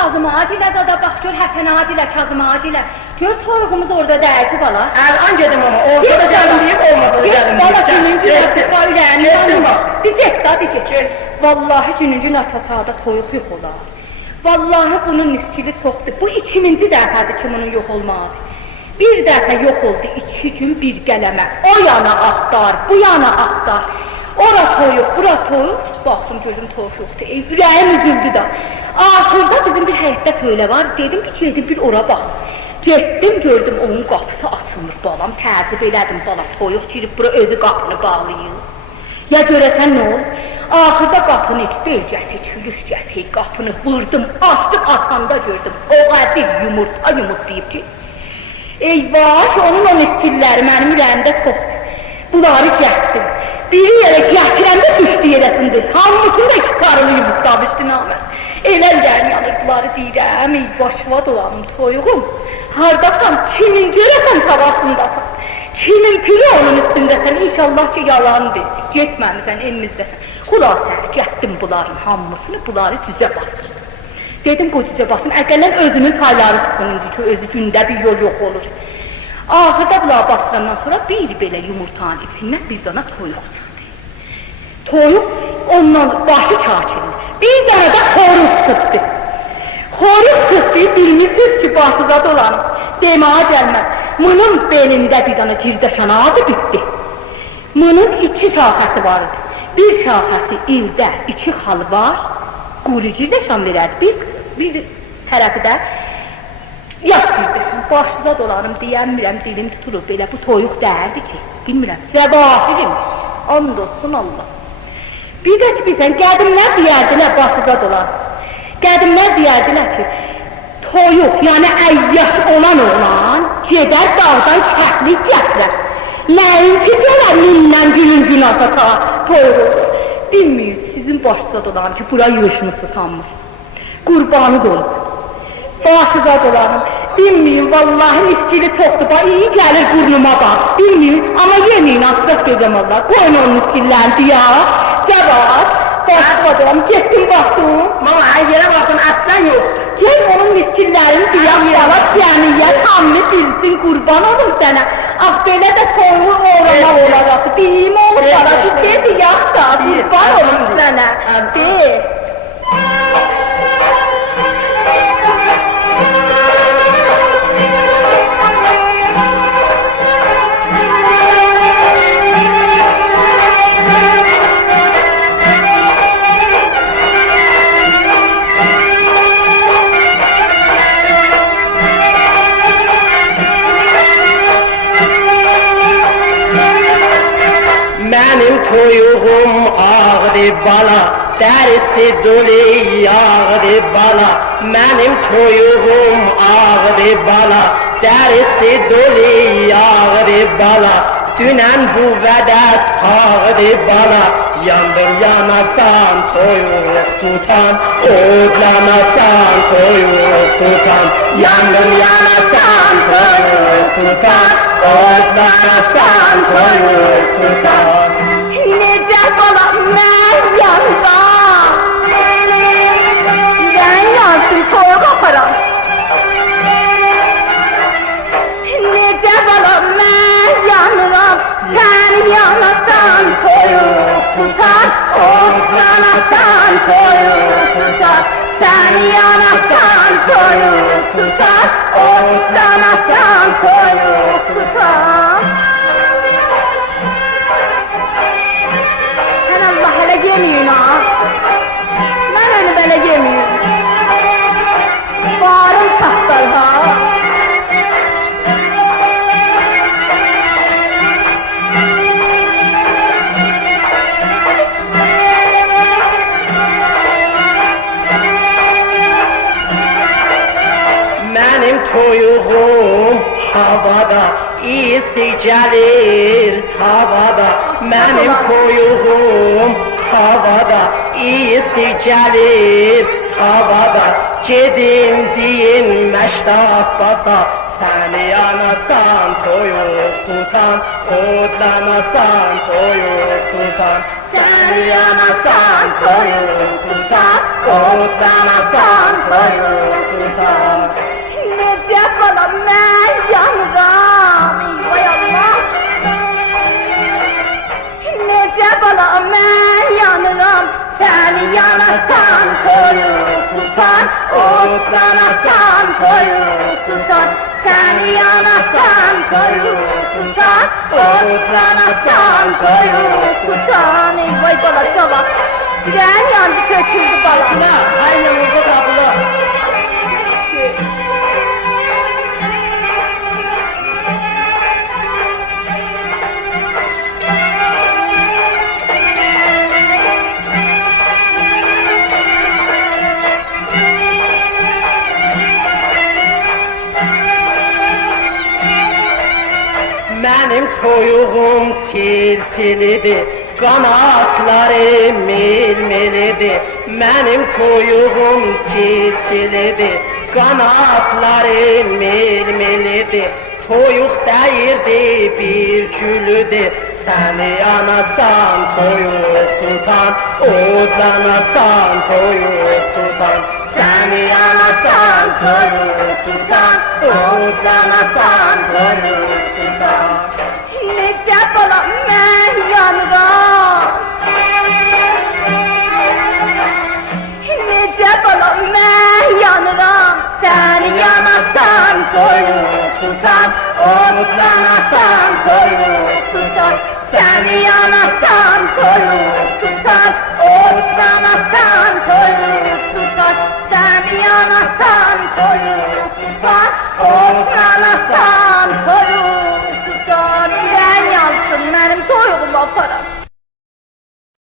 Kazım Ağa ilə dada, bax gör Həsən Ağa ilə Kazım Ağa ilə. Gör toyuğumuz orada dəydi bala. Əl'an gedim ama, orada da gəlin deyib, olmadı da gəlin deyib. Bala günün gün atı ürəyini bak. Bir get da, bir get. Vallahi günün gün atasağda toyuq yox olar. Vallahi bunun miskili çoxdur. Bu 2000-ci dəfədir ki, bunun yox olmaz. Bir dəfə yox oldu, 2 gün bir qələmə. O yana axtar, bu yana axtar. Ora toyuq, bura toyuq. Baxdım, gördüm toyuq yoxdur. Ürəyim üzüldü da. Axırda bizim bir həyətdə töylə var. Dedim ki, gedim bir ora bax. Getdim, gördüm, onun qapısı açılmır. Balam, təzib elədim, bala, toyuq girib bura özü qapını bağlayır. Ya görəsən nə olur? Axırda qapını bölgəsi, külüskəsi, qapını vırdım, açdım, atanda gördüm. O qədir yumurta yumurtlayıb ki. Eyvah, onun o miskilləri mənim ürəyimdə çoxdur. Bunları gətirdim. Biri yerə gətirəndə düşdü yerəsindir. Hamısını da iki karılı yumurtladı istinamət. Elə ürəyim yanırdıları deyirəm, ey başıma dolanım toyuğum. Hardasan, kimin görəsən tavasındasan. Kimin piri onun üstündəsən, inşallah ki yalandır. Getməmisən, elimizdəsən. Xülasə, gətdim bunların hamısını, bunları düzə basırdım. Dedim, bu düzə basın, əqəllər özünün tayları çıxınınca ki, özü gündə bir yol yox olur. Ahırda bunları basırandan sonra bir belə yumurtanın içindən bir dana toyuq çıxdı. Toyuq ondan başı çakirdi. Bir dana da xoruz çıxdı. Xoruz çıxdı, bilmişsiniz ki, başıda dolanır. Deməyə gəlməz. Bunun belində bir dana cirdaşan adı bitdi. Bunun 2 şaxəsi var idi. Bir şaxəsi ildə 2 xal var, quru cirdaşan verərdi. Bir tərəfi də yaş cirdaşan. Başıda dolanım, deyəmirəm, dilim tutulub belə, bu toyuq dərdi ki, bilmirəm, zəvahirmiş, and olsun Allah. Bir də ki, bilsən, qədimlər deyərdilər, başıda dolanım. Qədimlər deyərdilər ki, toyuq, yəni əyyaş olan, gedər dağdan şəhlik gətirər. Nəyinki gələr, mindən günün gün atata toyuq olur. Bilməyib, sizin başıda dolanım ki, bura yığışmışı sanmış. Qurbanı dolub. Başıda dolanım. Bilməyib, vallahi miskili çoxdur, iyi gəlir burnuma bax. Bilməyib, amma yeməyin, asılıq gözəm Allah. Qoyun onun miskillərini deyə, cəvat. Başıda dolanım, getdim baxdım. Mama, yerə baxın, əslan yoxdur. Gel onun miskillərini deyəm, yalat gəniyə, tamını bilsin, qurban olun sənə. Ah, belə də soğuğu oğrana olaraq, deyim oğrana, dedi, yaxda, qurban olun sənə. De. Mənim toyuğum ağdı bala, dərisi dolu yağdı bala. Mənim toyuğum ağdı bala, dərisi dolu yağdı bala. Dünən bu vədət ağdı bala, yandım yanasan toyuq tutan, odlamasan toyuq tutan. Yandım yanasan toyuq tutan, odlamasan toyuq tutan. Necə balam, mən yanıram. Mən yansın, toyuq aparam. Necə balam, mən yanıram. Sən yanasan toyuq tutar, odlanasan toyuq tutar. Sən yanasan toyuq tutar, odlanasan toyuq tutar. Sən Allah hələ yeməyin ha. Mən onu belə yeməyin. Barım saxtar ha. Mənim toyuğum havada, isi gəlir havada. Mənim toyuğum havada, isi gəlir havada. Gedim deyin məştafata, səni yanasan toyuq tutan, odlanasan toyuq tutan. Səni yanasan toyuq tutan, odlanasan soyuq tutar. Necə balam mən yanıram, vay Allah. Necə balam mən yanıram, səni yanasan soyuq tutar. Otlanasan soyuq tutar, səni yanasan soyuq tutar. Otlanasan soyuq tutar. Vay bala sabah, ürəyin yandı töküldü balam. Aynımızda tapılır. Mənim toyuğum silsilidir, qanatları milmilidir. Mənim toyuğum silsilidir, qanatları milmilidir. Toyuq dəyirdi bir gülüdür, səni anasan toyuq tutan. Odlanasan toyuq tutan, səni anasan toyuq tutan. Odlanasan toyuq tutan. Necə balam mən yanıram, necə balam mən yanıram, səni yanasan soyuq tutar. Otlanasan toyuq tutar, Səni yanasan soyuq tutar. otlanasan toyuq tutar. Səni yanasan soyuq tutar. Otlanasan soyuq tutar. Ürəyin yansın, mənim soyuğumu aparam.